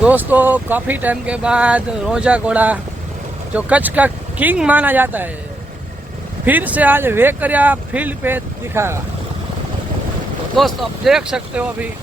दोस्तों काफ़ी टाइम के बाद रोजा घोड़ा जो कच्छ का किंग माना जाता है फिर से आज वेकरिया फील्ड पे दिखा। तो दोस्तों आप देख सकते हो अभी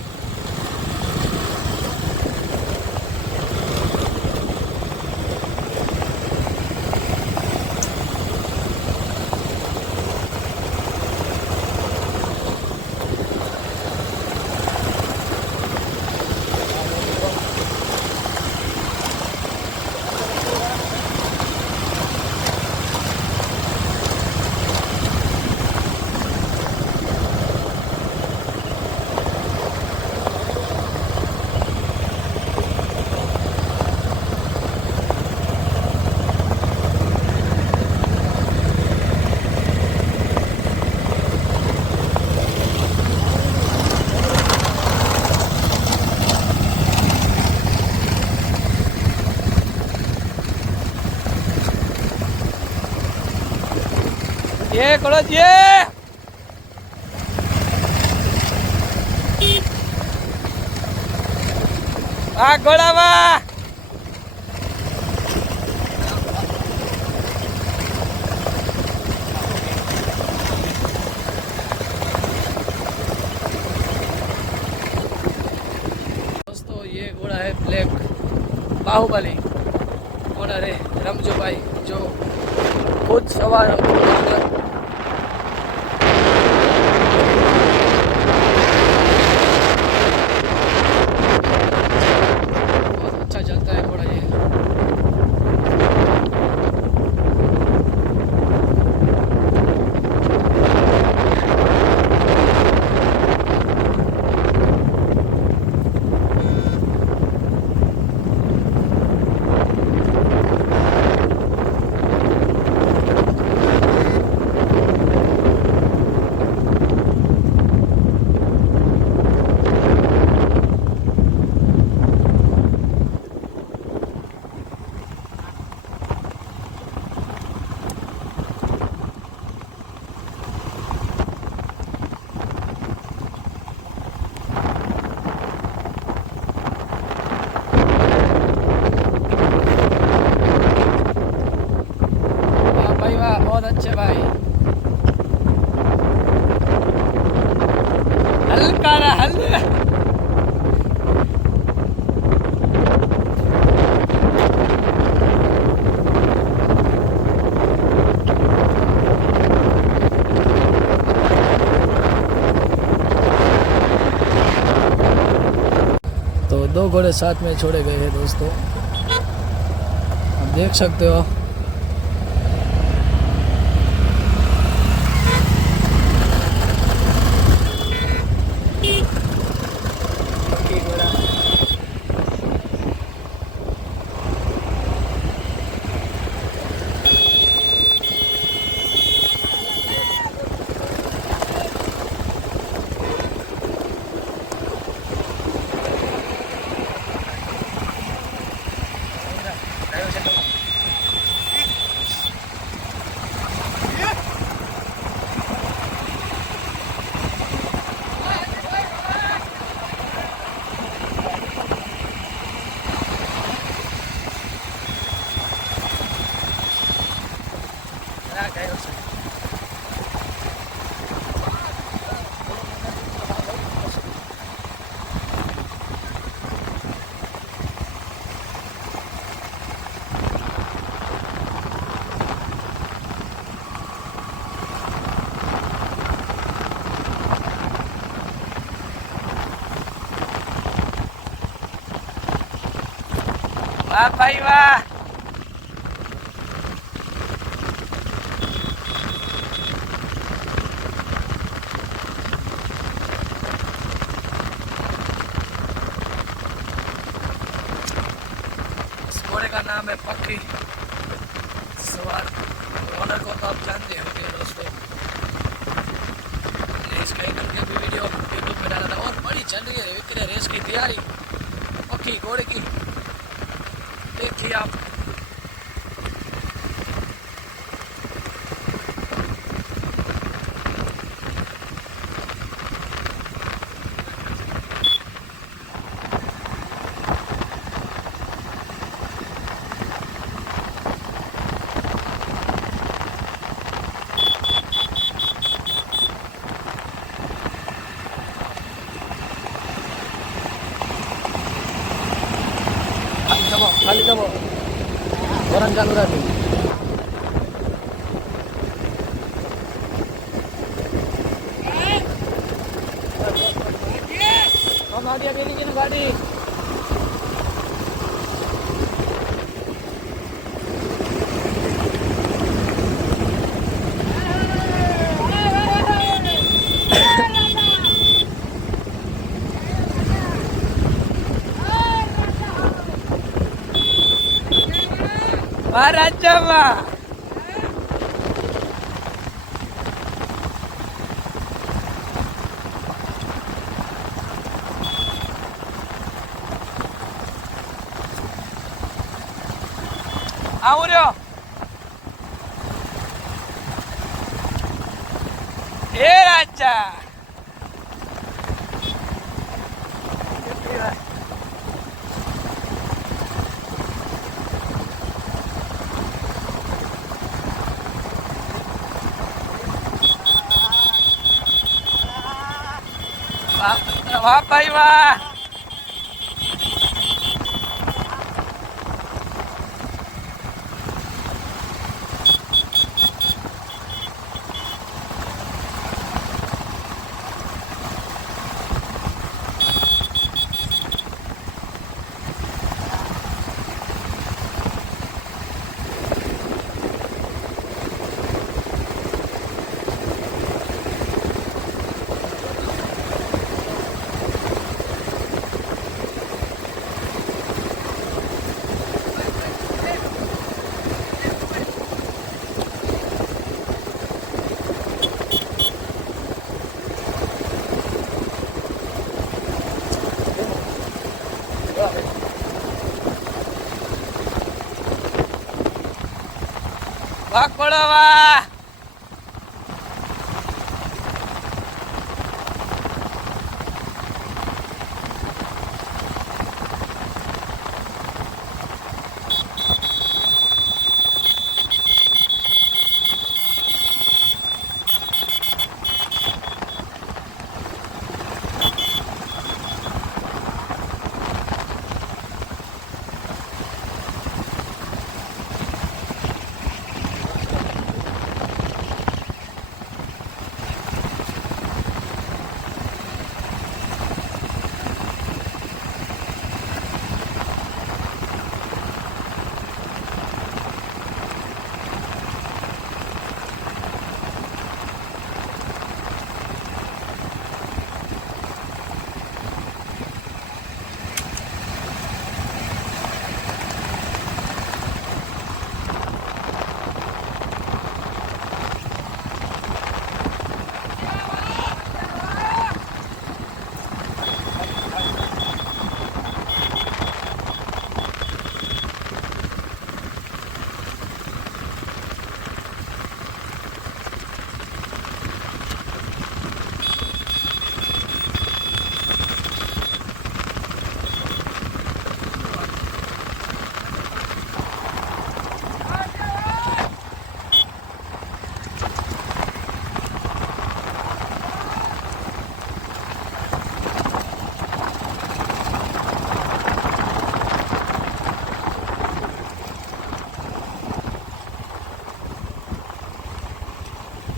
ये करो जी घोड़ा वाह दोस्तों ये घोड़ा है ब्लैक बाहुबली घोड़ा है रमजू भाई जो खुद सवार बहुत अच्छे भाई हल्का ना हल्का तो दो घोड़े साथ में छोड़े गए हैं दोस्तों आप देख सकते हो। वाह भाई वाह इस घोड़े का नाम है पक्की सवार ओनर को तो आप जानते होंगे दोस्तों। इसका एक वीडियो यूट्यूब में डाला था और बड़ी चल रही है विक्रय रेस की तैयारी पक्की घोड़े की देखिए आप। खाली कब orang चालू राहते गाडी गेली की गाडी Raja Audio. Raja. Wah, bye wah. भाग पड़ो वाह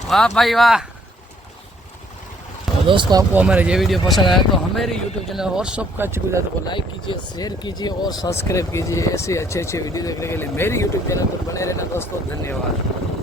वाह भाई वाह। तो दोस्तों आपको हमारे ये वीडियो पसंद आया तो हमारे यूट्यूब चैनल व्हाट्सअप का गुजरात को लाइक कीजिए, शेयर कीजिए और सब्सक्राइब कीजिए। ऐसे अच्छे अच्छे वीडियो देखने के लिए मेरे यूट्यूब चैनल पर बने रहना दोस्तों। धन्यवाद।